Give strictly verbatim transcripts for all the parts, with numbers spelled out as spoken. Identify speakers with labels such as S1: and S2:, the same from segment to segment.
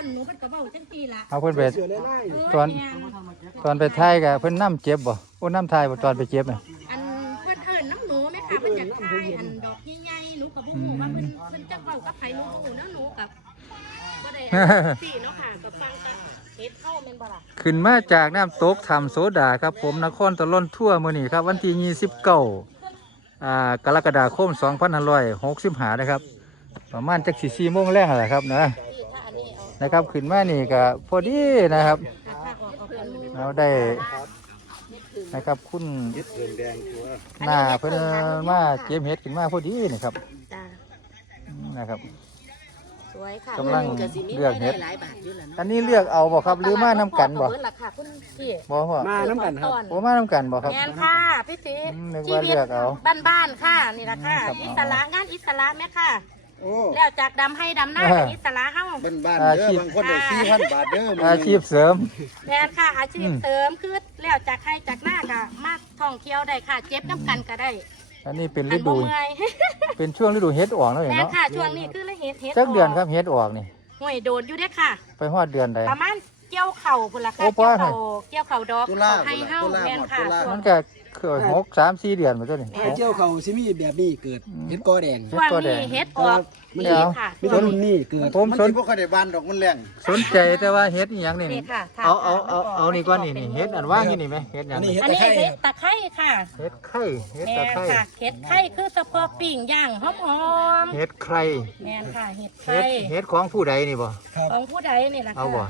S1: คนหนูเป็นกระเป๋าจังปีละ
S2: เอาเพิ่นไปตอนตอนไปไทยกับเพิ่นน้ำเจ็บบ่โอ้น้ำไทยบ่ตอนไปเจ็บน่ะ
S1: อันเพิ่นเอิ้นน้ำหนูไหมคะเพิ่นจะทายอันดอกใหญ่ๆหนูกับบุ้งว่าเพิ่นเพิ่นจะเป่ากับไผ่หนูหนูนะหนูกับก็ได้สี่เนาะค่ะกับฟังกับเฮ็ดเข้าแม่นบ่ล่ะ
S2: ขึ้นมาจากน้ำตกถ้ำโสดาครับผมนครตะล่อนทั่วมื้อนี้ครับวันที่ยี่สิบเก้าอ่ากรกฎาคมสองพันห้าร้อยหกสิบห้านะครับประมาณจักสี่โมงแรงแหละครับนะนะครับขึ้นมานี่ก็พอดีนะครับเราได้นะครับคุณหน้าเพิ่นมาเก็บเห็ดขึ้นมาพอดีนี่ครับนะครับ
S1: สวยค่ะ
S2: กำลังเลือกเห็ดอันนี้เลือกเอาบ่ครับหรือมาน้ำกันบ่บ่พ่อ
S3: มาน้ำกันครับ
S2: โอ้มาน้ำกันบ่ครับ
S1: แม่นค่ะพี่สี
S2: ชีวิต
S1: บ้านๆค่ะนี่ล่ะค่ะอิสระงานอิสระแม่ค่ะแล้วจากดำให้ดำหน้าเป็นอิสระเฮ้า
S3: บ้านๆเด้อบางคนได้สี่พันบาทเด้อ
S2: อาชีพเสริม
S1: แม่ค่ะอาชีพเสริมคือแล้วจากให้จากหน้าก็มาท่องเที่ยวได้ค่ะเจ็บน้ำกันก็ได้
S2: อันนี้เป็นฤดูเป็นช่วงฤดูเห็ดออกแล้วเนาะ
S1: แม่ค่ะช่วงนี้คือเห็ดเห็ด
S2: จักเดือนครับเห็ดออกนี่
S1: ห่วยโดนอยู่เด้ค่ะ
S2: ไปฮอดเดือนใด
S1: ประมาณเกี่ยวเข่าพุ่นล่ะค่ะเกี่ยวเข่าเกี่ยวเข่าดอกให้เฮ้าแม่ค่ะ
S2: มันก็คือหกสามสี่เดือนมาตัวนี้
S3: เกี่ยวเขาซิมีแบบนี้เกิดเห็ดกอแดง
S1: ช่วงนี้เห็ดออก
S3: นี่ค่ะมีต้นนี่เกิด
S2: ผมสน
S3: พวกเขาได้บานดอกมันแรง
S2: สนใจแต่ว่าเห็ดนี่ยังนี่เอาเอาเอาเอานี่ก้อนนี่นี่เห็ดอันว่างนี่นี่ไหมเห็ดอย่าง
S1: นี้อันนี้เห็ดตะไคร้ค่ะ
S2: เห็ดไข่เห็ดตะไคร้
S1: เห็ดไข่คือสะโพกปิ่งย่างหอม
S2: ๆเห็ดไข่
S1: แม่ค่ะเห็ดไข่
S2: เห็ดของผู้ใดนี่บ่
S1: ของผู้ใดนี่แหละ
S2: เอาบ่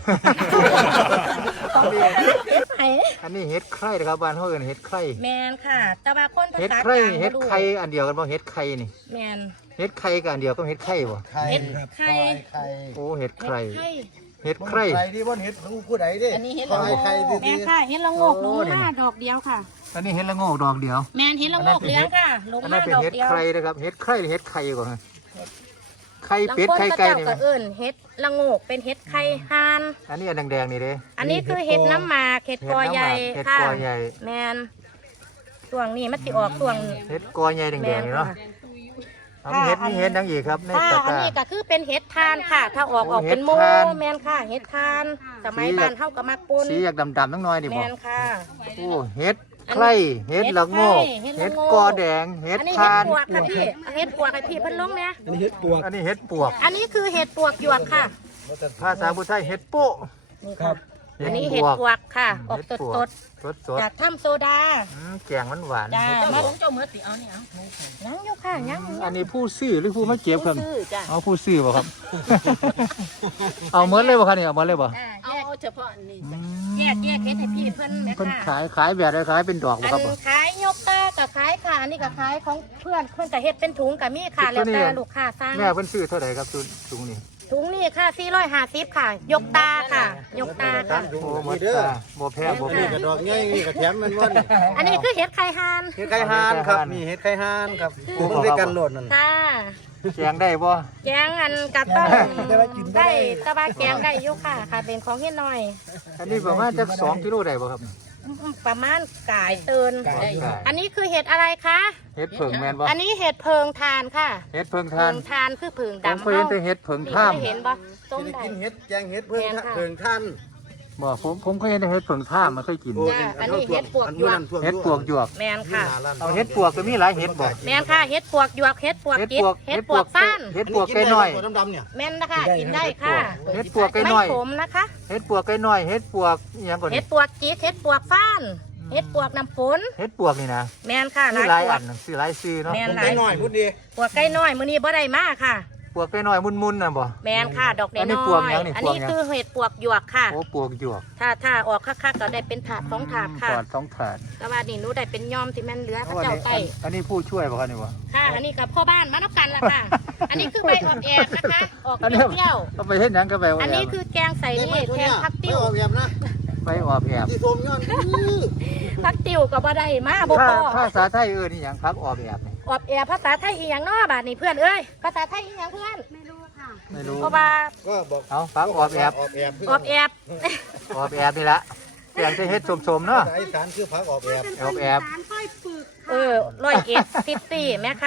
S2: อันนี้เห็ดไข่นะครับบ้านเขาเอิ้นเห็ดไข่
S1: แม่ค่ะแต่ว่าคน
S2: เห็ดไข่เห็ดไข่อันเดียวกันบ่เห็ดไข่นี่
S1: แม่
S2: เห็ดไข่กับอันเดียวก็เห็ดไข่บ่
S1: เห็ดไข่
S2: โอ้เห็ดไข่เห็ดไข่
S3: ไข่ที่บ่เห็ดของผู้ใดเด้
S1: อันนี้เห็ดละโงกแม่ค่ะเห็ดละโงกลงมาดอกเดียวค่ะ
S2: อันนี้เห็ดละโงกดอกเดียว
S1: แม่เห็ดละโงกเลี้ยงค่ะลงมาดอกเดียว
S2: เห็ดไข่นะครับเห็ดไข่เห็ดไข่ก่อนไข่เป็ดไข่ไก่นี่มั้ย
S1: เอิ้นเห็ดละโงกเป็นเห็ดไข่ห่าน
S2: อันนี้อันแดงๆนี่เด้
S1: อันนี้คือเห็ดน้ำหมากเห็ดกอใหญ่ค่ะ
S2: เห็ดกอใหญ่
S1: แม่นช่วงนี้มันสิออกช่วง
S2: เห็ดกอใหญ่แดงๆนี่เนาะอันนี้เห็ดนี่เห็ดดังอีกครับในตะกร้า
S1: อันนี้ก็คือเป็นเห็ดทานค่ะถ้าออกออกเป็นโมแมนค่ะเห็ดทานสมัยบ้านเฮาก็มักปน
S2: สีอยากดำๆตั้งน้อยนี่บ่
S1: แมนค่ะ
S2: โอ้เห็ดไข่เห็ดละโงกเห็ดกอแดงเห็ดทาน
S1: อันนี้เห็ดปวกค่ะพี่เห็ดปวกให้พี่เพิ่นลงเนี่ย
S3: อันนี้เห็ดปวก
S2: อันนี้เห็ดปวก
S1: อันนี้คือเห็ดปวกหยวกค่ะ
S2: ภาษาผู้ไทยเห็ดโป๊ะ
S3: ครับ
S1: อันนี้เห็ดปวกค่ะออกสดสด
S2: สด
S1: จากถ้ำโซดา
S2: แกงมันหวาน
S1: จ้ามาลงเจ้าเมื่อติเอาเนี่ยยังอยู่ค่ะยัง
S2: อันนี้ผู้ซื้อหรือผู้มาเก็บครับเอาผู้ซื้อบ่ครับเอาเมื่อเลยบ่ครับนี่เอาเมื่อเลยบ่
S1: เอาเฉพาะนี่แยกแยกเห็ดให้พี่เพิ่น
S2: เพิ่นขายขายแบบขายเป็นดอกบ่ครับ
S1: ขายยกตากับขายค่ะอันนี้กับขายของเพื่อนเพิ่นกับเฮ็ดเป็นถุงกับมีค่ะแล้วแต่ลูกค้าสั่ง
S2: แม่เพิ่นซื้อเท่าไหร่ครับถุงนี้
S1: ถุงนี่ค่ะสี่ร้อยห้าสิบค่ะยกตาค่ะยกตาค่ะ
S2: โอ้หมดตาบ่แพ้บ่มี
S3: กระดอกง่ายนี่กระแถมมันวัน
S1: อันนี้คือเห็ดไข่ห่าน
S3: เห็ดไข่ห่านครับนี่เห็ดไข่ห่านครับปลูกด้วยกันโหลดนั่น
S1: ค่ะ
S2: แกงได้บ่
S1: แกงอันกับต้องได้ตะบะแกงได้อยู่ค่ะค่ะเป็นของเฮ็ดน้อย
S2: อันนี้ประมาณจักสองกิโลได้บ่ครับ
S1: ประมาณกายเตินอันนี้คือเห็ดอะไรคะ
S2: เห็ดเผิงแมนบ่
S1: อันนี้เห็ดเพิงทานค่ะ
S2: เห็ดเพิงทาน
S1: ทานคือเพิงดำ
S2: ผมเคยเห็นแต่เห็ดเพิงท่าม
S1: เห็นบ่
S3: ต้มกินเห็ดแกงเห็ดเพิงเพิงท่าน
S2: บ่ผมผมเคยเห็นแต่เห็ดเพิงท่ามมันเคยกิน
S1: อันนี้เห็ดปวกหยวก
S2: เห็ดปวกหยวก
S1: แมนค่ะ
S2: เอาเห็ดปวกก็มีหลายเห็ดบ่
S1: แมนค่ะเห็ดปวกหยวกเห็ดปวกกิดเห็ดปวกฟ้าน
S2: เห็ดปวกไก่น้อย
S1: แมนนะคะกินได้ค่ะ
S2: เห็ดปวกไก่น้อย
S1: ไม่ขมนะคะ
S2: เห็ดปวกไก่น้อยเห็ดปวกอย่างก่อน
S1: เห็ดปวกกิดเห็ดปวกฟ้านเห็ดปวกน้ำฝน
S2: เห็ดปวกนี่นะ
S1: แมนค่ะ
S2: หลายอันซื้อหลายซื้อเนาะ
S3: ปวกไก่น้อยมุดดี
S1: ปวกไก่น้อยมื้อนี้บ่ได้มาค่ะ
S2: ปวกไก่น้อยมุนๆน่ะบ่
S1: แมนค่ะดอกแดงน้อยอันนี้คือเห็ดปวกหยวกค่ะ
S2: โอ้ปวกหยวก
S1: ถ้าถ้าออกคักๆก็ได้เป็นถาดสองถาดค่ะ
S2: ถาดสองถาด
S1: แต่ว่านี่หนูได้เป็นย่อมที่แม่นเหลือเขาเจ้าไก่
S2: อันนี้ผู้ช่วยบ่ครับนี่บ่
S1: ค่ะอันนี้กับพ่อบ้านมานับกันละค่ะอันนี้คือใบออกแอบนะคะออกเปรี้ยว
S2: เอาไปเฮ็ดหยังกับใบออกแอบ
S1: อันนี้คือแกงใส่นี่แทนผักติ้ว
S3: ออกแอบนะ
S2: ใบออกแอบ
S3: ที่ส้มย้อน
S1: ผักติ้วก็บ่ได้มาบ่พอ
S2: ภาษาไทยเอ้ยนี่หยังผักออกแอบนี่
S1: ออกแอบภาษาไทยอีหยังเนาะบาดนี้เพื่อนเอ้ยภาษาไทยอีหยังเพื่อนไม่รู้ค่ะ
S2: ไม่รู้
S1: เพราะว่า
S3: ก็บอก
S2: เอาผักออกแอบ
S3: ออกแอบ
S1: ออกแอบ
S2: ออกแอบนี่ละแกงจะเฮ็ดสมๆเนาะ
S3: อีสานคือผักออกแอบ
S2: ออกแอบ
S1: เออร้อยเอ็ดซิตี้แม่ค่ะ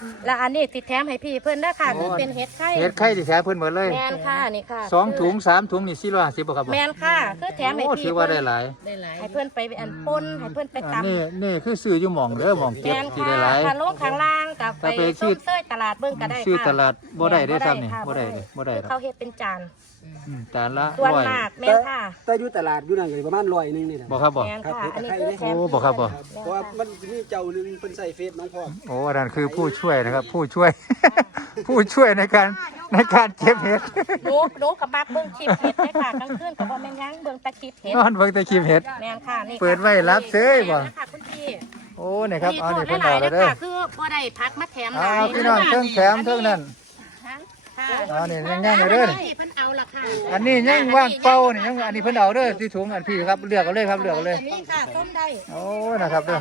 S1: แล้วอันนี้ติดแถมให้พี่เพิ่นนะค่ะคือเป็นเห็ดไข่
S2: เฮ็ดไข่ที่แท้เพิ่นหมดเลย
S1: แมนค่ะนี่ค่ะ
S2: สองถุงสามถุงนี่สี่ร้อยห้าสิบบ่ครับบ่
S1: แมนค่ะคือแถมให้
S2: โอ้
S1: พี่
S2: ถือว่าได้หลาย
S1: ให้เพิ่นไปอันปนให้เพิ่นไป
S2: อัน
S1: ตำ
S2: นี้นี่คือซื้ออยู่หม่องเด้อหม่อง
S1: แม
S2: เก็บ
S1: น
S2: ที่
S1: ค่ะ
S2: ได้หลาย
S1: ถ้าลงข้างล่างกับไป
S2: ถ้าไปซื้
S1: ส้
S2: อ
S1: มเส้ยตลาดเบิ่งก็ได้ค่ะ
S2: ซื้อตลาดบ่ได้เด้อ
S1: บ่
S2: ครับนี่
S1: ค่ะ
S2: บ่ได้เด้บ่ได้
S1: คือ
S2: ดอก
S1: เขาเฮ็ดเป็นจาน
S2: อืมจานละ
S1: ส่วน
S2: ร้อย
S1: มากแม่นค่ะ
S3: แต่อยู่ตลาดอยู่นั่นก็ประมาณร้อยนึงนี่แหละ
S2: บ่ครับบ่
S1: แมนค่ะอันนี้คือแถม
S2: โอ้บอกครับบอก
S3: เพราะว่ามันมีเจ้าหนึงเพิ่นใส่เฟซน้องพ่อ
S2: โอ้อันนั้นคือผู้ช่วยนะครับ ผู้ช่วย ผู้ช่วยในการในการเก็บเห็ด
S1: หนูหนูกับมักเบิ่งคลิปเห็ดเลยค่ะกลางคืนก็บ่แม่นหยังเบิ่งแต่คลิปเห็ด
S2: นอนเบิ่งแต่คลิปเห็ด
S1: แม่นค่ะนี่ค่ะ
S2: เปิดไว้รับเซ้ยบ่
S1: แม่นค่ะคุณพี่
S2: โอ้นี่ครับเอานี่
S1: เพิ่
S2: เพิ่นเอาแล้วเด้อ
S1: คือบ่ได้พักมาแถมห
S2: เอา
S1: ลาย
S2: พี่น้องเทิงแถมเทิงนั่น
S1: ค่ะ
S2: เอานี่ยังๆอยู่เด้อ
S1: เพิ่นเอาล่ะค่ะ
S2: อันนี้ยังว่างเป้านี่ยังอันนี้เพิ่นเอาเด้อที่ถุงอันพี่ครับเลือกเอาเลยครับเลือกเอาเลย
S1: นี่ค่ะส้มได้
S2: โอ้นะครับเด้อ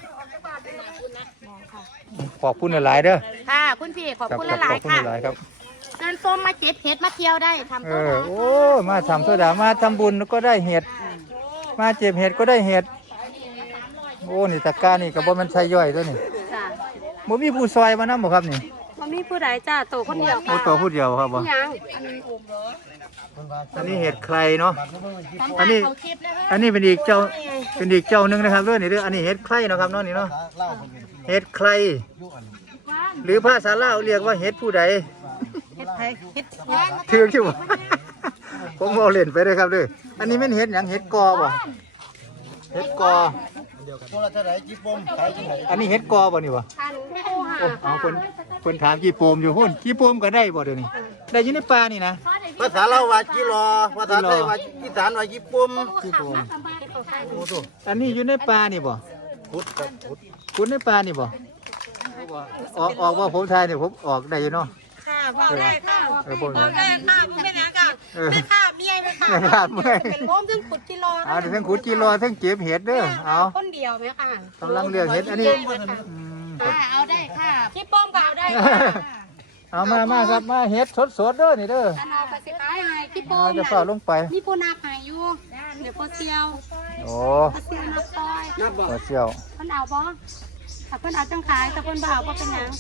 S2: ขอบคุณหลายๆเด้อ
S1: ค่ะคุณพี่ขอบ
S2: ครับ
S1: คุณ
S2: ครับ
S1: หลา
S2: ข
S1: ย
S2: อบ
S1: ๆ
S2: คุณ
S1: ค่ะ
S2: หลายๆครับ
S1: เชิญส้มมาเจ็บเห็ดมาเที่ยวได้ทำ
S2: เอ
S1: ตัว
S2: อ
S1: ได้
S2: โอ้มาทำโซดามาทำบุญก็ได้เห็ด มาเจ็บเห็ดก็ได้เห็ด โอ้นี่ตะกร้านี่ก็บ่แมันใช่ย่อยตัวนี่
S1: จ้ะ
S2: บ่มีผู้ซอยมานำบ่ครับนี่
S1: บ่มีผู้ใดจ้าโตคนเดียว
S2: โอ้ตัวผู้เดียวครับบ่
S1: ยัง
S2: อันนี้เห็ดใครเนาะ อั
S1: อั
S2: น
S1: น
S2: นี้
S1: นี้เขาคลิปนะคะ
S2: อันนี้เป็นอีกเจ้า เป็นอีกเจ้าหนึงนะครับเด้อนี่เด้ออันนี้เห็ดใครเนาะครับเนาะนี่เนาะ เห็ดใคร หรือภาษาลาวเรียกว่าเห็ดผู้ใด
S1: เห็ดไทยเห็ด
S2: ถืออยู่บ่ ผมเอาเล่นไปเลยครับเด้ออันนี้แม่นเห็ดหยังเห็ดกอบ่เห็ดกอ
S3: ตัวละเท่าไหร่จิปมขายจังได๋
S2: อันนี้เห็ดกอบ่นี่บ่
S1: พันโอ้หา
S2: โอ้เอาเพิ่นเพิ่นถามกี่โปมอยู่หุ่นกี่โปมก็ได้บ่เดี๋ยวนี้ได้อยู่ในป่านี่นะ
S3: ภาษาลาวว่าจิรอภาษาไทยว่าอีสานว่าจิปม
S2: กี่โปม
S3: โอ้โต
S2: อันนี้อยู่ในป่านี่บ่
S3: พุดกับพุด
S2: คุณในป่านี่บ่ออกออกว่าผมทายนี่ผมออกได้อยู่เนาะ
S1: ค่ะพอได้ค่ะ
S2: เออผม
S1: พอได้ค่ะไม่นานกัน
S2: เออ
S1: แม่ค่ะเมียไหมค่ะ
S2: แม่ค่ะเมื่อย
S1: เป็นพร้อมทั้งขุดกิโล
S2: เอาเดี๋ยวทั้งขุดกิโลทั้งเก็บเห็ดเด้อเอา
S1: คนเดียวไหมค่ะ
S2: กำลังเลือกเห็ดอันนี้อืมครับ
S1: ค่ะเอาได้ค่ะพี่ป้อมก็เอาได้ค่ะ
S2: เอามามาครับมาเห็ดสดๆเด้อนี่เด้อ
S1: อันเอาไปสิขายให้พี่ป้อ
S2: เอา
S1: ม
S2: จะเฝ้าลงไป
S1: มีผู้นาขายอยู่เดี๋ยวพอเซียว
S2: โอ้
S1: พอเซียวนับซอย
S3: นับบ่
S2: ขอเชี่ยว
S1: เพิ่นเอาบ่ถ้าเพิ่นเอาจังขายถ้าเพิ่นบ่เอาบ่เป็นหยัง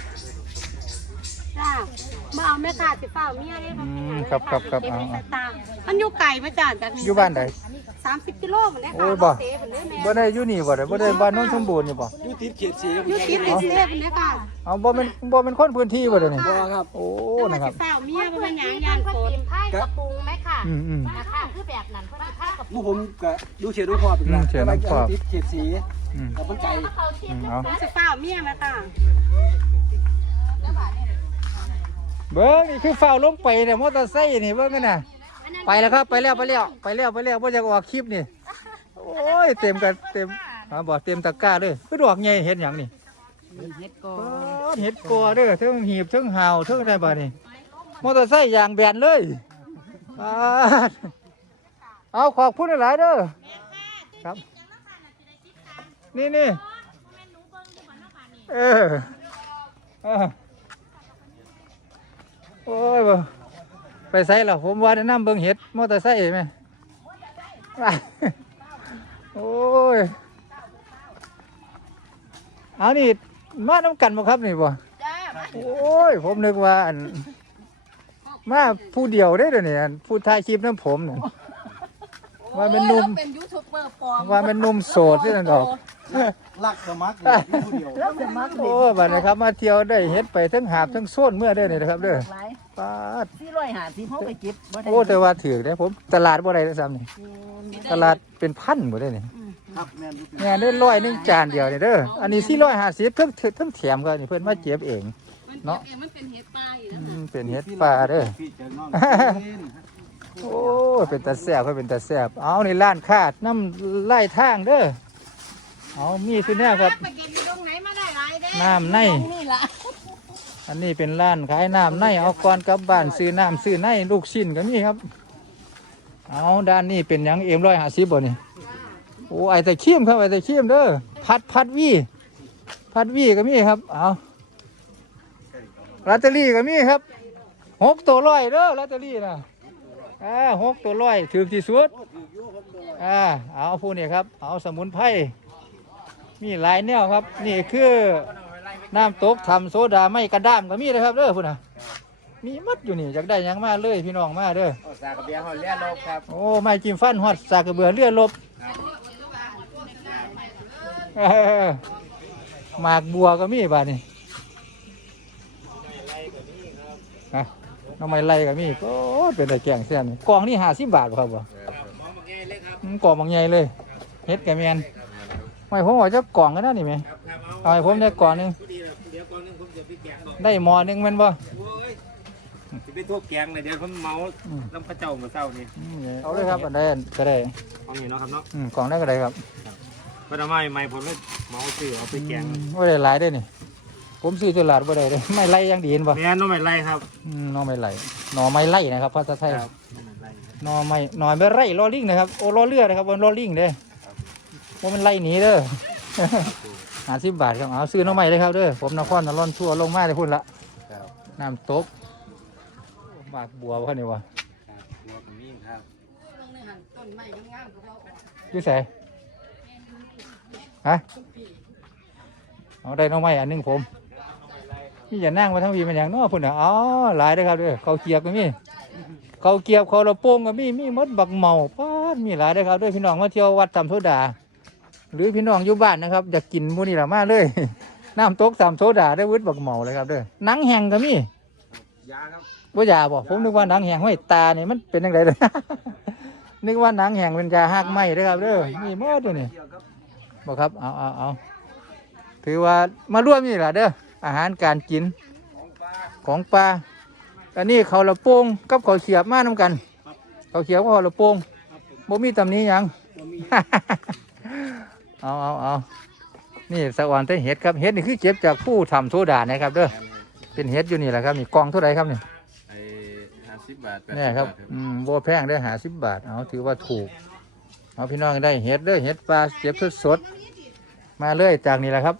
S1: จ้าบ่เอาแม่ค่ะสิเฝ้าเมียเด้บ่
S2: อื
S1: เป็นห
S2: ม
S1: ยัง
S2: ครับครับครับ
S1: เก็บ
S2: เอา
S1: ไว้
S2: เอา
S1: ใส่ตามมันอยู่ไกลมาจ้าจากนี้
S2: อยู่บ้านใด
S1: สามสิบกิโลเหมือนเด้
S2: โอ้
S1: ค่ะ
S2: ยบ่
S1: เซฟเหมือนเด้แม่
S2: บ่ได้อยู่นี่บ่ได้บ่ได้บ้านโน้นสมบูรณ์นี่บ่
S3: อยู่ติดเขตสี
S1: อยู่ติดติดเซฟเหมือนเด้ค่ะ
S2: เอาบ่เป็นบ่เป็นคนพื้นที่บ่เด้อนี่
S3: บ่ครับ
S2: โอ้
S1: นะ
S2: นะ
S1: ค
S2: ค
S1: รั
S2: รั
S1: บบ เฝ้าเมียบ่เป็นหยังย่านฝนไผ่กระปุงไหมค่ะ
S2: อืมอืม
S1: นะคะคือแบบนั้นเพิ่นสิพากระ
S3: หมู่
S1: ปุง
S3: ผมก็ดูเขตน้องพ่อเป็นหลัก
S2: อืมเขตน้องพ่อ
S3: แต่ว่าติดเขตสี
S2: อืม
S3: กับมันไกล
S2: อืมเอา
S1: สิเฝ้าเมียไหมค่ะ
S2: เบิ่งนี่คือเฝ้าลงไปเนี่ยมอเตอร์ไซค์นี่เบิ่งกันน่ะไปแล้วครับไปแล้วไปแล้วไปแล้วไปแล้วบ่อยากออกคลิปนี่โอ้ยเต็มกันเต็มอ่าบ่เต็มตะกร้าเลยคือดอกใหญ่เห็ดหยังนี่
S1: เฮ็ดก่อ
S2: เห็ดกอเด้อเทั้งหีบเทั้งหาวเทั้งได้บ่นี่มอเตอร์ไซค์ยางแบนเลยอ่าเอาขอบคุณหลายๆเด้อครับนี่นี่เออเออโอ้ยบ่ไปใส่หรอผมว่าแนะนำเบิ่งเห็ดมอเตอร์ไซค์ไหมไปโอ้ยเอานี่มาน้ำกันบ่ครับนี่บ่
S1: จ้า
S2: โอ้ยผมนึกว่าอันมาผู้เดียวได้อเดี๋ยวนี้อันผู้ถ่ายคลิปน้ำผมเนี่ยว่าเป็นหนุ่ม
S1: เป็นยูทูบเบอร์ปลอม
S2: ว่าเป็นหนุ่มโสดที่นั่นดอก
S3: ลักสมัครอยู่ผู้เดียว
S1: แล้วจะมัก
S2: โอ้บัดนะครับมาเที่ยวได้เฮ็ดไปทั้งหาบทั้งโซนเมื่อเด้อนี่นะครับเด้อปาด
S4: สี่ร้อยห้าสิบเขาไปเก็บบ่ได้
S2: โอ้แต่ว่าถือได้ผมตลาดบ่ได้ด้วยซ้ำนี่ตลาดเป็นพันบ่ได้นี่
S3: ครับแม่นอยู่
S2: งานได้ร้อยหนึงจานเดียวนี่เด้ออันนี้สี่ร้อยห้าสิบเพิ่งเพิ่งแถมกันนี่เพิ่นมาเก็บเองเนาะ
S1: มันเป็นเห็ดปลาอยู่
S2: อืมเป็นเฮ็ดป่าเด้อ
S3: พี่เจอน้อง
S2: โอ้ยเป็นตาแซ่บก็เป็นตาแซ่บเอาในร้านคาดน้ำไล่ทางเด้อเอามีคือแน่ครับ
S1: ไปเก็บอยู่ตรงไหนมาได้หลายเด้
S2: น้ำใน
S1: นี่ล่ะ
S2: อันนี้เป็นร้านขายน้ำในเอาก่อนกลับบ้านซื้อน้ำซื้อในลูกชิ้นก็มีครับเอาด้านนี้เป็นหยังเอ็มร้อยห้าสิบบ่นี่โอ้ไอแต่ขี้มครับไอแต่ขี้มเด้อพัดพัดวีพัดวีก็มีครับเอาลอตเตอรี่ก็มีครับหกตัวร้อยเด้อลอตเตอรี่นะอ่าหกตัวร้อยถือที่สุดอ่าเอาผู้นี่ครับเอาสมุนไพรมีหลายแนวครับนี่คือน้ำตกทำโซดาไม่กระด้ามก็มีเลยครับเด้อพุ่นน่ะมีมัดอยู่นี่อยากได้หยังมาเลยพี่น้องมาเด้อ
S3: สากระเบียร์หอยเลี้ยลบครับ
S2: โอ้ไม่จิ้มฟันฮอดสากกระเบือเลือดลบเออหมากบัวก็มีบาดนี่ฮะน้องไม้ไล่ก็มีก็เป็นแต่แกงเส้นกล่องนี่ห้าสิบบาทบ่ครับบ่อืมกล่องบางใหญ่เลยเฮ็ดแกแมนไม่ผมว่าจะกล่องกันนะนี่ไหมเอาให้ผมได้กล่องหนึงได้หม้อหนึงแมันบ่
S3: จะไปทุบแกงเลยเดี๋ยวผมเมาลำพระเจ้าเมื่อเช้านี่
S2: อืมเอาเลยครับอันใดก็ได้
S3: เอาอย่างเนาะครับเนาะ
S2: อืมกล่องได้ก็ได้ครับ
S3: ก็ทำไมไม่ผมเลยเมาซื้อเอาไปแกง
S2: ว่าได้หลายได้อนี่ผมซื้อตลาดบ่ได้เลยไม่ไล่อยังดีเห็นบ่
S3: แม่น้องไม่ไรครับ
S2: อืมหน้อไม่ไล่หน่อไม่ไล่นะครับภาษาไทย
S3: ครับ
S2: หน่อไม่หน่อไม่ไล่ล้อลิงนะครับโอ้ล้อเรือนะครับบนล้อลิงเด้อว่ามันไล่หนีเด้อ หาสิบบาทครับเอาซื้อหน้อไม่เลยครับเด้อผมนครนร่อนทั่วลงมาเลยพุ่นละน้ำตกหมากบัววะนี่วะ
S3: รถมีครับ
S2: อยู่ไสฮะเอาได้หน้อไม่อันหนึงผมนี่อย่านั่งมาทั้งวีมันอย่างน้อพุ่นอ่ะอ๋อหลายเด้อครับเด้อเขาเกียบก็มีเขาเกียบเขาเราโป่งก็มีมีมดบักเมาป้าดมีหลายเด้อครับเด้อพี่น้องมาเที่ยววัดตำโซดาหรือพี่น้องอยู่บ้านนะครับอยากกินหมูนี่ละมาเลย น้ำตกตำโซดาได้วึดบักเมาเลยครับเด้อหนังแห้งก็มี
S3: ยาครับ
S2: ว่ายาบอกผมนึกว่าหนังแห้งห้อยตาเนี่ยมันเป็นยังไงเลย นึกว่าหนังแห้งเป็นยาหักไหมเด้อครับเด้อมีหมดอยู่นี่บอกครับเอาเอาเอาถือว่ามาร่วมนี่แหละเด้ออาหารการกินของปลาอันนี้เขาละโป่งกับเขาเขียบมาน้ำกันเขาเขียบกับเขาละโป่งบ่มีตำหนี้ยัง เอาเอาเอานี่สวรรค์แต่เห็ดครับเห็ดนี่คือเก็บจากผู้ทำโซดานะครับเด้อเป็นเห็ดอยู่นี่แหละครับนี่กล่องเท่าไหร่ครับนี่
S3: ไอ้ห้าสิบบาท
S2: เนี่ยครับอืมโบแพงได้หาสิบบาทเอาถือว่าถูกเอาพี่น้องได้เห็ดเด้อเห็ดปลาเก็บสดๆมาเลยจากนี่แหละครับ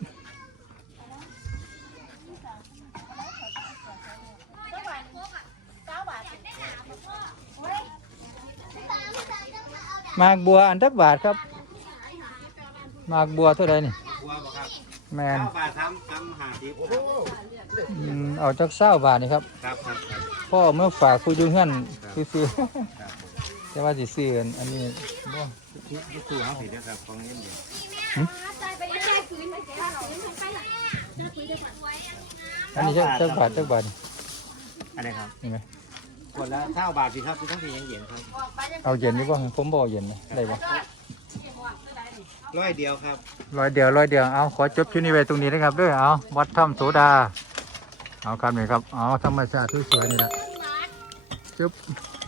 S2: หมากบัวอันดับบาทครับหมากบัวเท่าไหร่นี่
S3: บัวบ่ครับ
S2: แมน
S3: เก้าบาททำทำหาสิบ
S2: อืมเอาจากเศร้าบาทนี่ครับ
S3: ครับครับครับ
S2: พ่อเมื่อฝากคุยดูเงื่อนซื้อๆแต่ว่าสิซื้ออันอันนี้บ่
S3: ที่ที่ตู้เอาผิดนะครับของนี้เดียว
S2: อันนี้จักจักบาทจักบาทนี่
S3: อะไรครับ
S2: นี่ไหม
S3: ขวดละเก้าบาทสิครับที่ทั้งสี่ยังเย็นครับ
S2: เอาเย็นดีกว่าผมบ่เอาเย็นนะได้บ่
S3: ร้อยเดียวครับ
S2: ร้อยเดียวร้อยเดียวเอาขอจบคลิปนี้ไว้ตรงนี้นะครับเด้วยเอาวัดถ้ำโสดาเอาครับนี่ครับเอาธรรมชาติสวยๆนี่แหละจบ